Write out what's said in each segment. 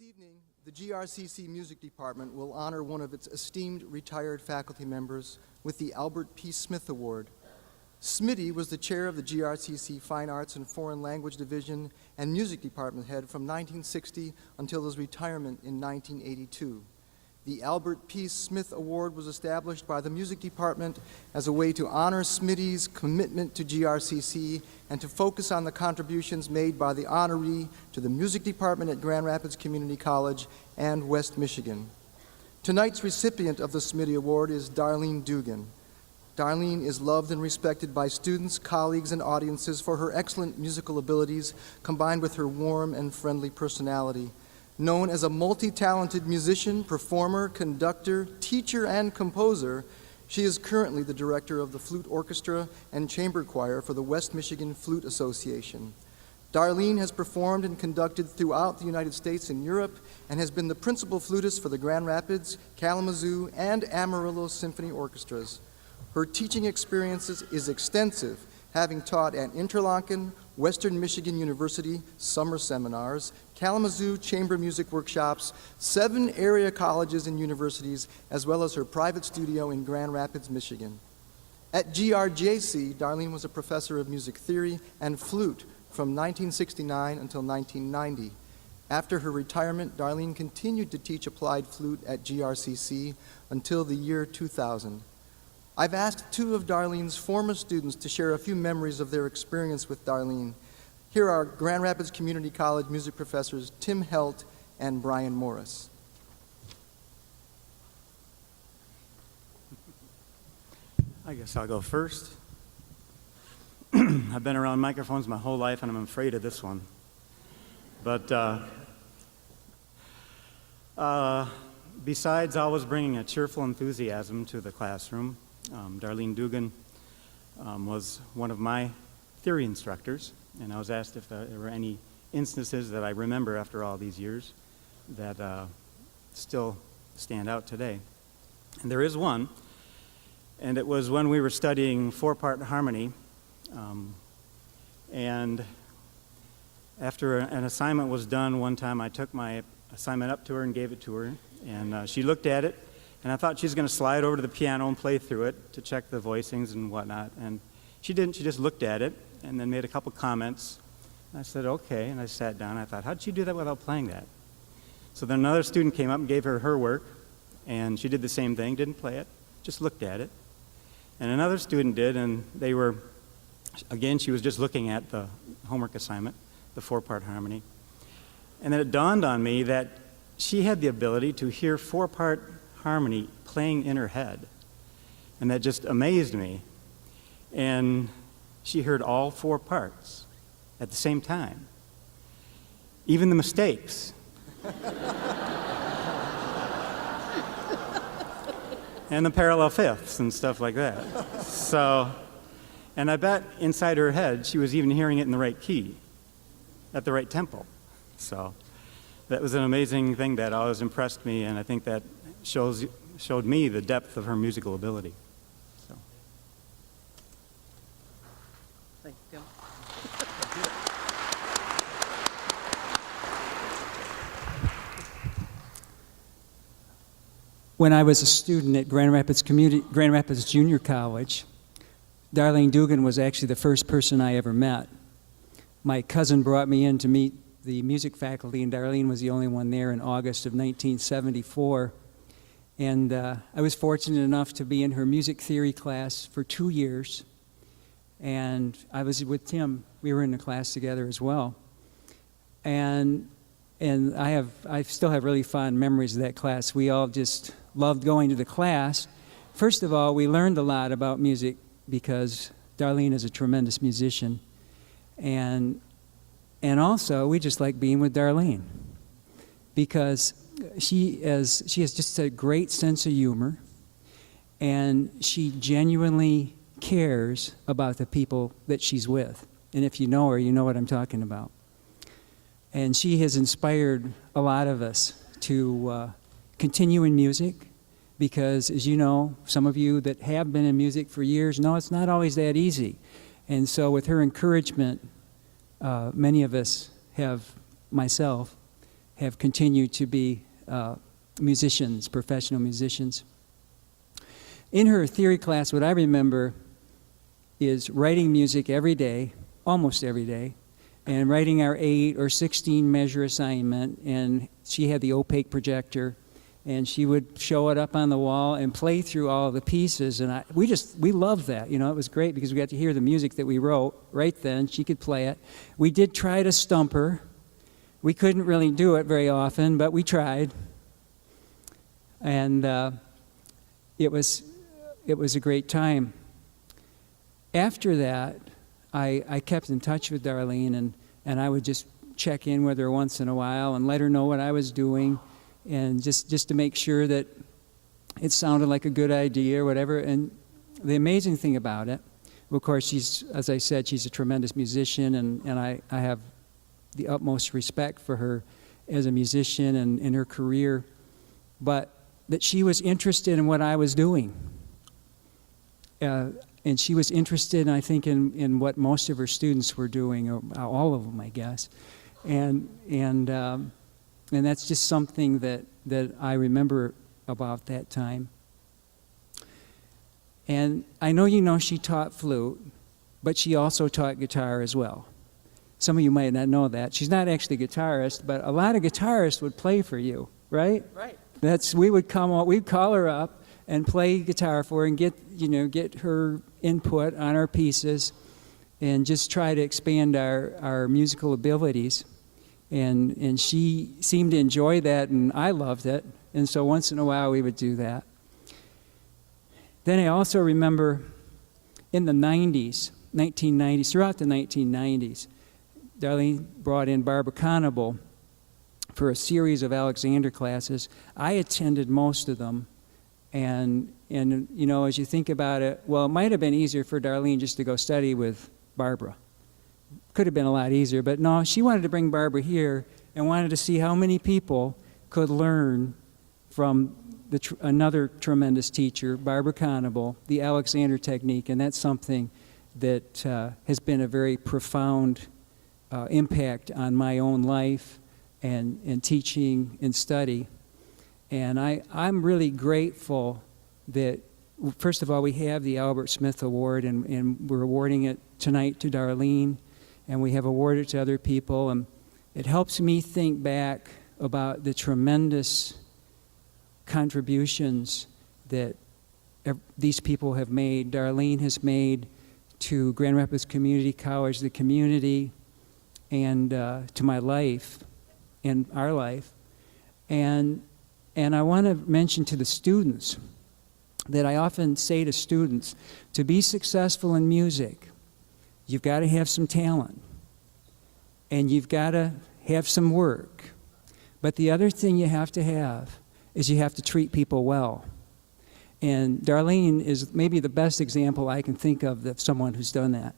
This evening, the GRCC Music Department will honor one of its esteemed retired faculty members with the Albert P. Smith Award. Smitty was the chair of the GRCC Fine Arts and Foreign Language Division and Music Department head from 1960 until his retirement in 1982. The Albert P. Smith Award was established by the Music Department as a way to honor Smitty's commitment to GRCC and to focus on the contributions made by the honoree to the Music Department at Grand Rapids Community College and West Michigan. Tonight's recipient of the Smitty Award is Darlene Dugan. Darlene is loved and respected by students, colleagues, and audiences for her excellent musical abilities combined with her warm and friendly personality. Known as a multi-talented musician, performer, conductor, teacher, and composer, she is currently the director of the Flute Orchestra and Chamber Choir for the West Michigan Flute Association. Darlene has performed and conducted throughout the United States and Europe and has been the principal flutist for the Grand Rapids, Kalamazoo, and Amarillo Symphony Orchestras. Her teaching experiences is extensive, having taught at Interlochen, Western Michigan University summer seminars, Kalamazoo chamber music workshops, 7 area colleges and universities, as well as her private studio in Grand Rapids, Michigan. At GRJC, Darlene was a professor of music theory and flute from 1969 until 1990. After her retirement, Darlene continued to teach applied flute at GRCC until the year 2000. I've asked 2 of Darlene's former students to share a few memories of their experience with Darlene. Here are Grand Rapids Community College music professors Tim Helt and Brian Morris. I guess I'll go first. I've been around microphones my whole life, and I'm afraid of this one. But besides always bringing a cheerful enthusiasm to the classroom, Darlene Dugan was one of my theory instructors, and I was asked if there were any instances that I remember after all these years that still stand out today. And there is one, and it was when we were studying 4-part harmony, and after an assignment was done, one time I took my assignment up to her and gave it to her, and she looked at it, and I thought she was going to slide over to the piano and play through it to check the voicings and whatnot. And she didn't. She just looked at it and then made a couple comments. And I said, okay. And I sat down. I thought, how'd she do that without playing that? So then another student came up and gave her work. And she did the same thing, didn't play it, just looked at it. And another student did, and they were, again, she was just looking at the homework assignment, the 4-part harmony. And then it dawned on me that she had the ability to hear 4-part harmony playing in her head, and that just amazed me. And she heard all 4 parts at the same time, even the mistakes. And the parallel fifths and stuff like that. So, and I bet inside her head she was even hearing it in the right key, at the right tempo. So that was an amazing thing that always impressed me, and I think that showed me the depth of her musical ability. So. Thank you, Tim. When I was a student at Grand Rapids Junior College, Darlene Dugan was actually the first person I ever met. My cousin brought me in to meet the music faculty, and Darlene was the only one there in August of 1974. And I was fortunate enough to be in her music theory class for 2 years. And I was with Tim. We were in the class together as well. And I still have really fond memories of that class. We all just loved going to the class. First of all, we learned a lot about music because Darlene is a tremendous musician. And also, we just like being with Darlene because she has just a great sense of humor, and she genuinely cares about the people that she's with. And if you know her, you know what I'm talking about. And she has inspired a lot of us to continue in music because, as you know, some of you that have been in music for years know it's not always that easy. And so with her encouragement, many of us myself, have continued to be musicians, professional musicians. In her theory class, what I remember is writing music every day, almost every day, and writing our 8 or 16 measure assignment, and she had the opaque projector, and she would show it up on the wall and play through all of the pieces, and we loved that. You know, it was great because we got to hear the music that we wrote right then. She could play it. We did try to stump her. We couldn't really do it very often, but we tried, and it was a great time. After that, I kept in touch with Darlene, and I would just check in with her once in a while and let her know what I was doing, and just to make sure that it sounded like a good idea or whatever. And the amazing thing about it, of course, she's, as I said, she's a tremendous musician, and I have the utmost respect for her as a musician and in her career, but that she was interested in what I was doing. And she was interested, I think, in what most of her students were doing, or all of them, I guess. And that's just something that I remember about that time. And I know you know she taught flute, but she also taught guitar as well. Some of you might not know that. She's not actually a guitarist, but a lot of guitarists would play for you, right? Right. We'd call her up and play guitar for her and get her input on our pieces and just try to expand our musical abilities. And she seemed to enjoy that, and I loved it. And so once in a while we would do that. Then I also remember in the 1990s, throughout the 1990s, Darlene brought in Barbara Conable for a series of Alexander classes. I attended most of them. And you know, as you think about it, well, it might have been easier for Darlene just to go study with Barbara. Could have been a lot easier, but no, she wanted to bring Barbara here and wanted to see how many people could learn from another tremendous teacher, Barbara Conable, the Alexander technique, and that's something that has been a very profound impact on my own life and teaching and study. And I'm really grateful that, first of all, we have the Albert Smith Award, and we're awarding it tonight to Darlene, and we have awarded it to other people. And it helps me think back about the tremendous contributions that these people have made. Darlene has made to Grand Rapids Community College, the community, and to my life and our life. And I want to mention to the students that I often say to students, to be successful in music, you've got to have some talent, and you've got to have some work. But the other thing you have to have is you have to treat people well. And Darlene is maybe the best example I can think of someone who's done that.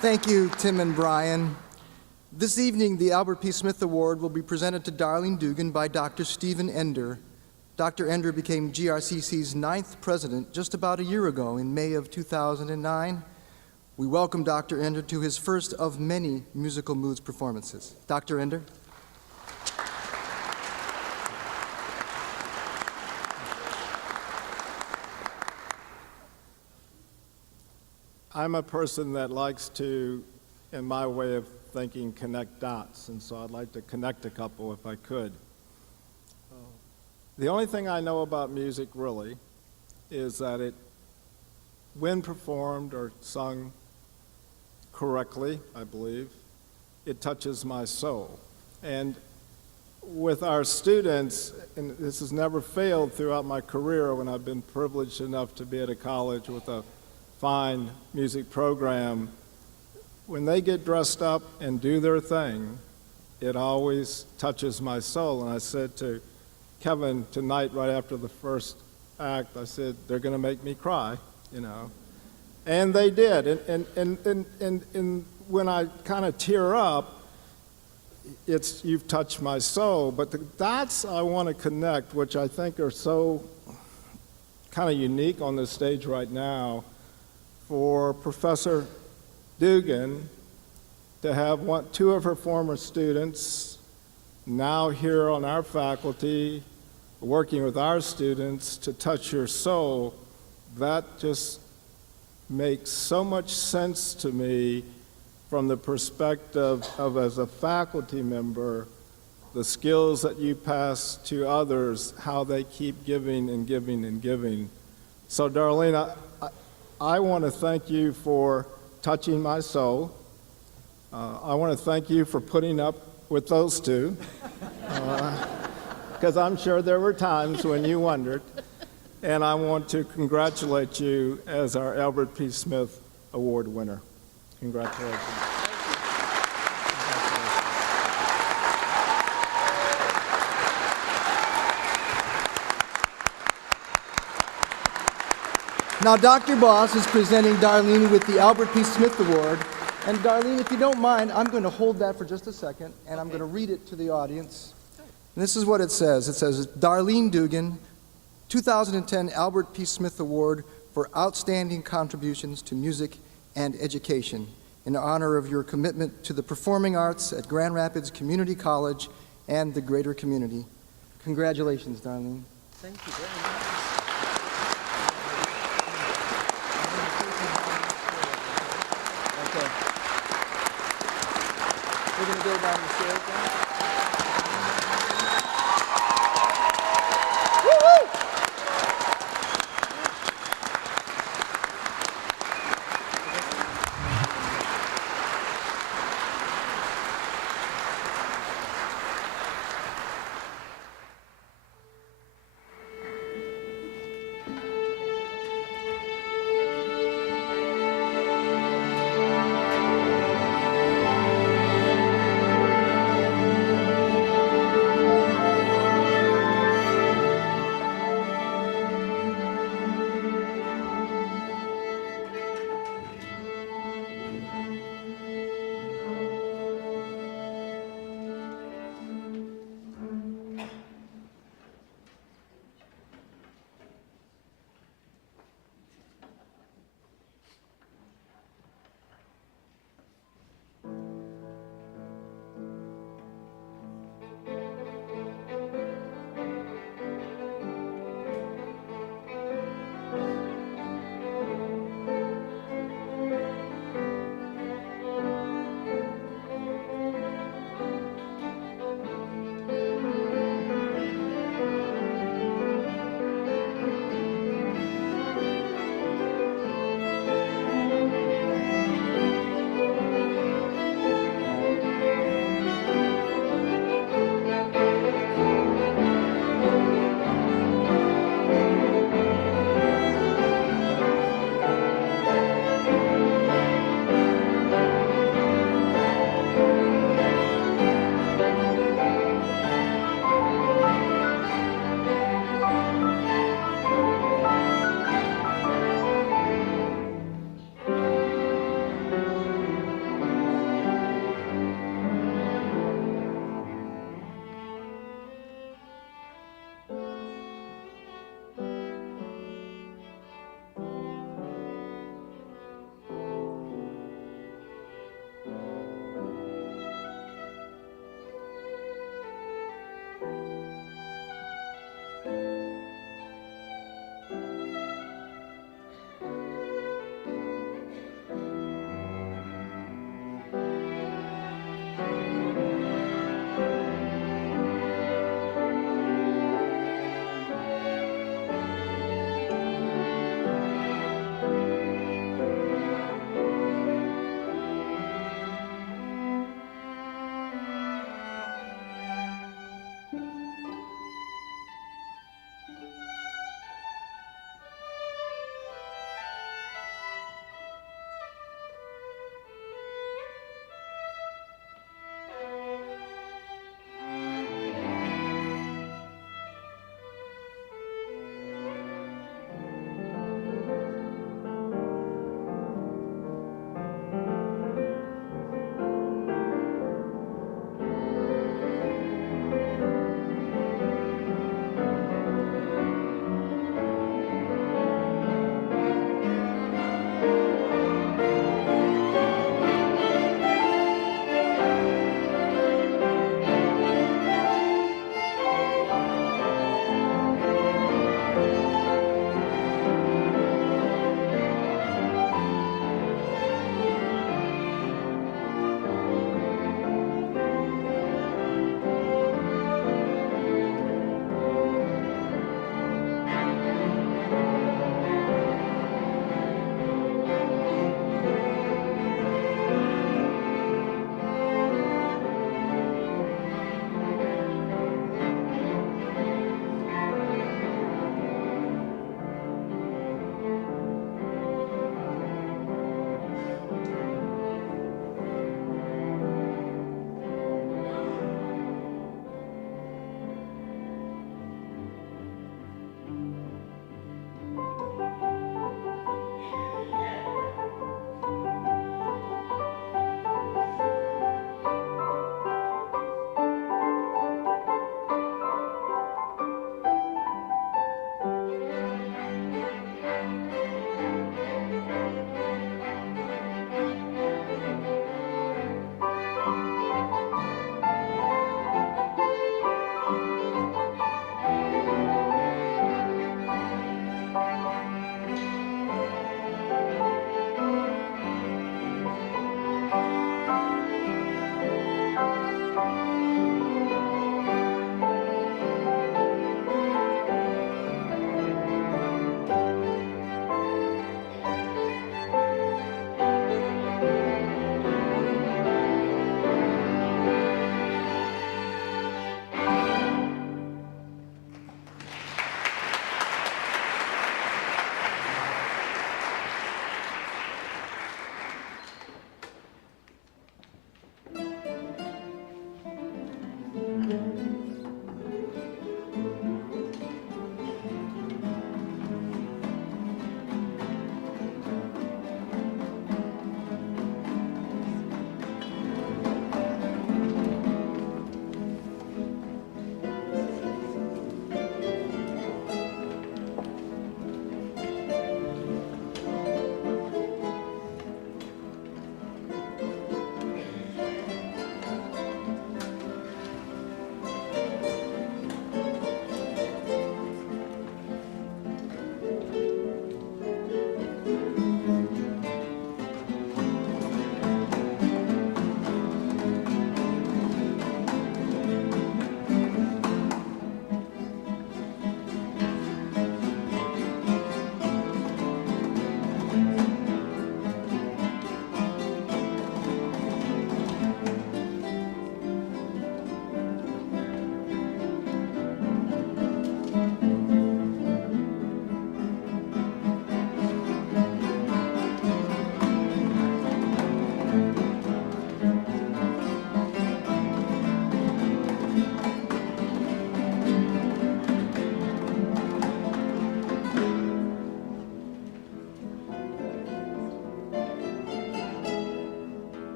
Thank you, Tim and Brian. This evening, the Albert P. Smith Award will be presented to Darlene Dugan by Dr. Stephen Ender. Dr. Ender became GRCC's 9th president just about a year ago in May of 2009. We welcome Dr. Ender to his first of many Musical Moods performances. Dr. Ender. I'm a person that likes to, in my way of thinking, connect dots, and so I'd like to connect a couple if I could. The only thing I know about music, really, is that it, when performed or sung correctly, I believe, it touches my soul. And with our students, and this has never failed throughout my career when I've been privileged enough to be at a college with a fine music program, when they get dressed up and do their thing, it always touches my soul. And I said to Kevin tonight, right after the first act, I said, they're going to make me cry, you know. And they did. And when I kind of tear up, it's, you've touched my soul. But the dots I want to connect, which I think are so kind of unique on this stage right now for Professor Dugan to have two of her former students now here on our faculty, working with our students to touch your soul. That just makes so much sense to me from the perspective of, as a faculty member, the skills that you pass to others, how they keep giving and giving and giving. So, Darlene, I want to thank you for touching my soul. I want to thank you for putting up with those two, because I'm sure there were times when you wondered. And I want to congratulate you as our Albert P. Smith Award winner. Congratulations. Now, Dr. Boss is presenting Darlene with the Albert P. Smith Award. And Darlene, if you don't mind, I'm going to hold that for just a second, and I'm going to read it to the audience. And this is what it says. It says, Darlene Dugan, 2010 Albert P. Smith Award for Outstanding Contributions to Music and Education, in honor of your commitment to the performing arts at Grand Rapids Community College and the greater community. Congratulations, Darlene. Thank you very much. Okay. We're going to go down the stairs now. Woo-hoo!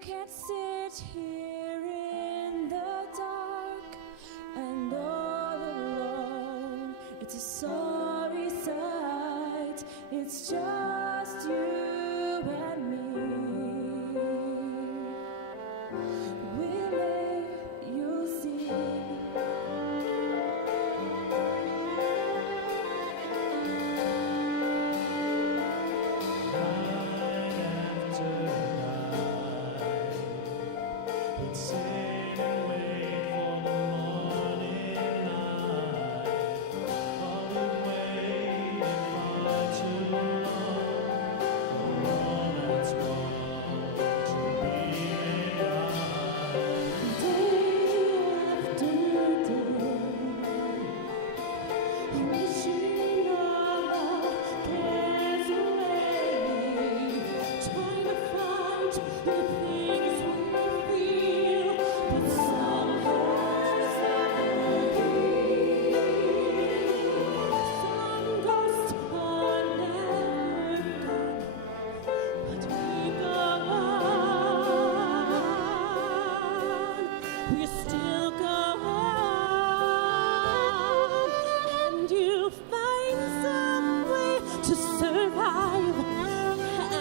can't sit here in the dark and all alone. It's a sorry sight. It's just you and me. We'll live, you'll see.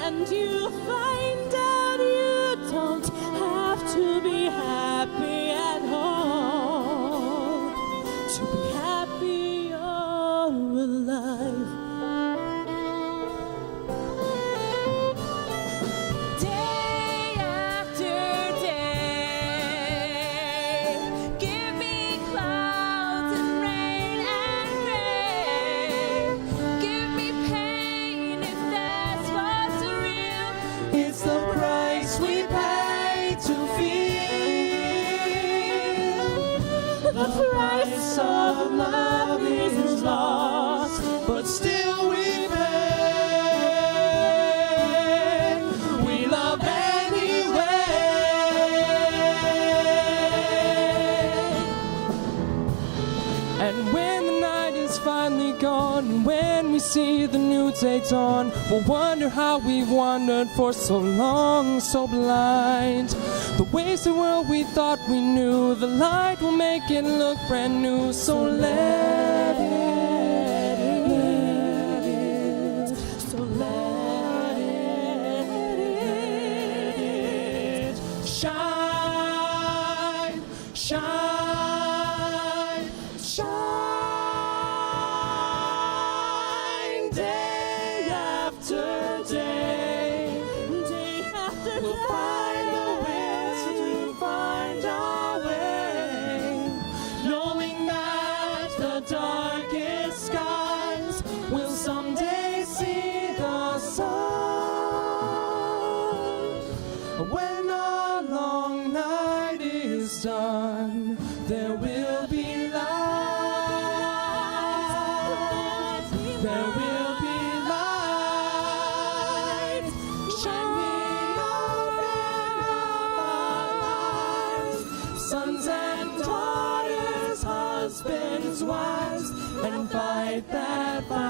And you find out you don't have to be happy at all to be happy you're alive. Day after day, give me clouds and rain and gray. Give me pain if that's what's real. It's the price we pay to feel. The price of love is lost, but still we pay. We love anyway. And when the night is finally gone, and when we see the new day dawn, we'll wonder how we've wandered for so long, so blind. The ways the world we thought we knew, the light will make it look brand new. So let it, so let it shine, shine, shine. Day after day, day after day, we'll find the ways to find our way, knowing that the darkest skies will someday see the sun. When our long night is done, there will be light. There will be light shining up in our lives. Sons and daughters, husbands, wives, and fight that fight.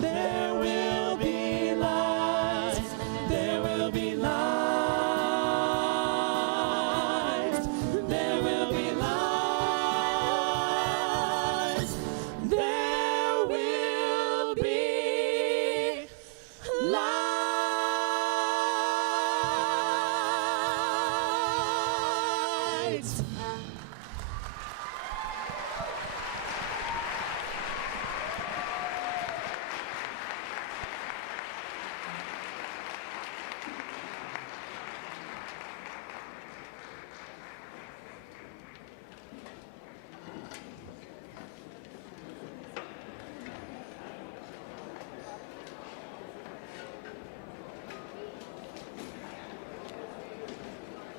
There will be light. There will be light. There will be light. There will be light.